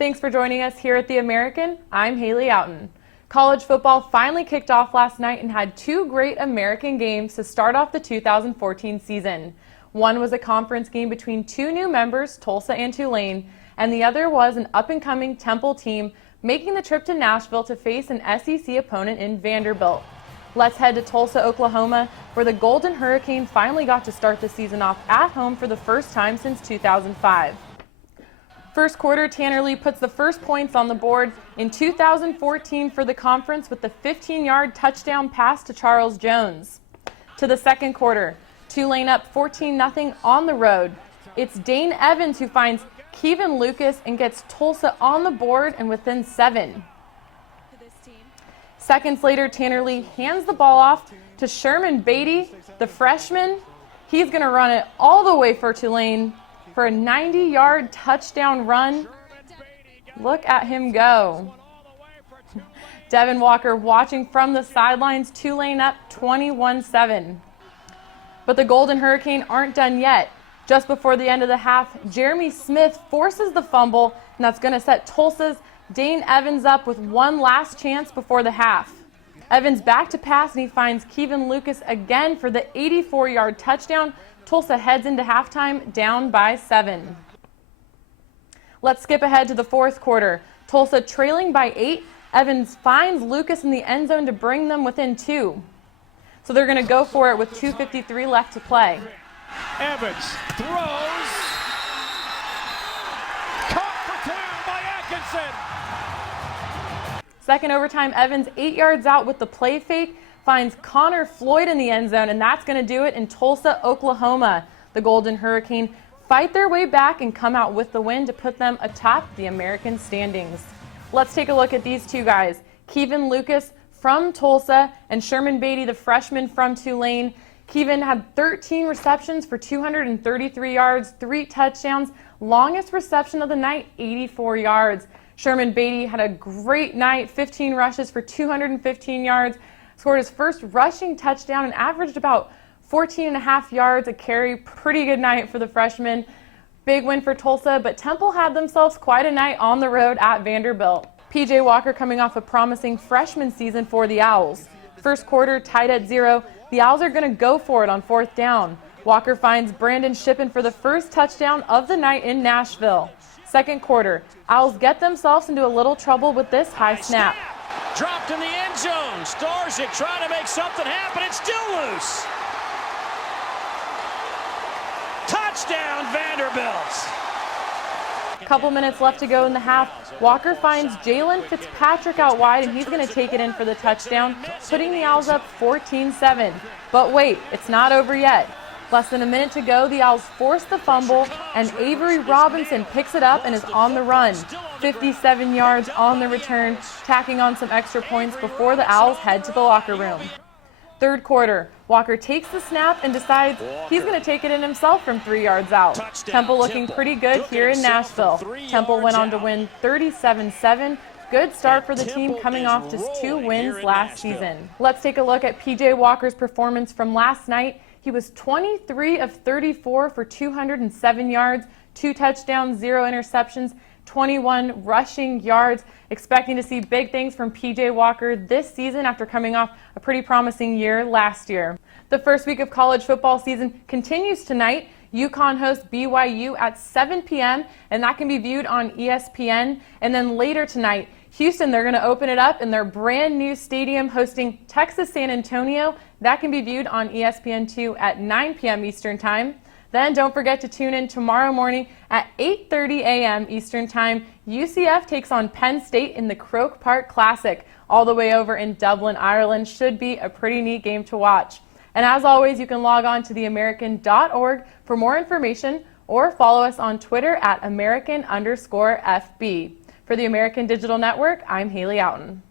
Thanks for joining us here at the American. I'm Haley Outen. College football finally kicked off last night and had two great American games to start off the 2014 season. One was a conference game between two new members, Tulsa and Tulane, and the other was an up-and-coming Temple team making the trip to Nashville to face an SEC opponent in Vanderbilt. Let's head to Tulsa, Oklahoma, where the Golden Hurricane finally got to start the season off at home for the first time since 2005. First quarter, Tanner Lee puts the first points on the board in 2014 for the conference with the 15-yard touchdown pass to Charles Jones. To the second quarter, Tulane up 14-0 on the road. It's Dane Evans who finds Kevin Lucas and gets Tulsa on the board and within 7. Seconds later, Tanner Lee hands the ball off to Sherman Beatty, the freshman. He's going to run it all the way for Tulane for a 90-yard touchdown run. Look at him go. Devin Walker watching from the sidelines, Tulane up 21-7. But the Golden Hurricane aren't done yet. Just before the end of the half, Jeremy Smith forces the fumble, and that's going to set Tulsa's Dane Evans up with one last chance before the half. Evans back to pass, and he finds Kevin Lucas again for the 84-yard touchdown. Tulsa heads into halftime down by 7. Let's skip ahead to the fourth quarter. Tulsa trailing by 8. Evans finds Lucas in the end zone to bring them within 2. So they're going to go for it with 2:53 left to play. Evans throws. Caught for 2 by Atkinson. Second overtime, Evans 8 yards out with the play fake. Finds Connor Floyd in the end zone, and that's going to do it in Tulsa, Oklahoma. The Golden Hurricane fight their way back and come out with the win to put them atop the American standings. Let's take a look at these two guys. Kevin Lucas from Tulsa and Sherman Beatty, the freshman from Tulane. Kevin had 13 receptions for 233 yards, 3 touchdowns. Longest reception of the night, 84 yards. Sherman Beatty had a great night, 15 rushes for 215 yards. Scored his first rushing touchdown and averaged about 14.5 yards a carry. Pretty good night for the freshman. Big win for Tulsa, but Temple had themselves quite a night on the road at Vanderbilt. P.J. Walker coming off a promising freshman season for the Owls. First quarter tied at 0. The Owls are going to go for it on 4th down. Walker finds Brandon Shippen for the first touchdown of the night in Nashville. Second quarter, Owls get themselves into a little trouble with this high snap. Dropped in the end zone. Starzyk trying to make something happen. It's still loose. Touchdown, Vanderbilt. Couple minutes left to go in the half. Walker finds Jalen Fitzpatrick out wide, and he's going to take it in for the touchdown, putting the Owls up 14-7. But wait, it's not over yet. Less than a minute to go, the Owls force the fumble, and Avery Robinson picks it up and is on the run. 57 yards on the return, tacking on some extra points before the Owls head to the locker room. Third quarter, Walker takes the snap and decides he's going to take it in himself from 3 yards out. Temple looking pretty good here in Nashville. Temple went on to win 37-7. Good start for the team coming off just 2 wins last season. Let's take a look at P.J. Walker's performance from last night. He was 23 of 34 for 207 yards, 2 touchdowns, 0 interceptions, 21 rushing yards. Expecting to see big things from P.J. Walker this season after coming off a pretty promising year last year. The first week of college football season continues tonight. UConn hosts BYU at 7 p.m., and that can be viewed on ESPN. And then later tonight, Houston, they're going to open it up in their brand new stadium hosting Texas San Antonio. That can be viewed on ESPN2 at 9 p.m. Eastern Time. Then don't forget to tune in tomorrow morning at 8:30 a.m. Eastern Time. UCF takes on Penn State in the Croke Park Classic all the way over in Dublin, Ireland. Should be a pretty neat game to watch. And as always, you can log on to theamerican.org for more information or follow us on Twitter at American_FB. For the American Digital Network, I'm Haley Outen.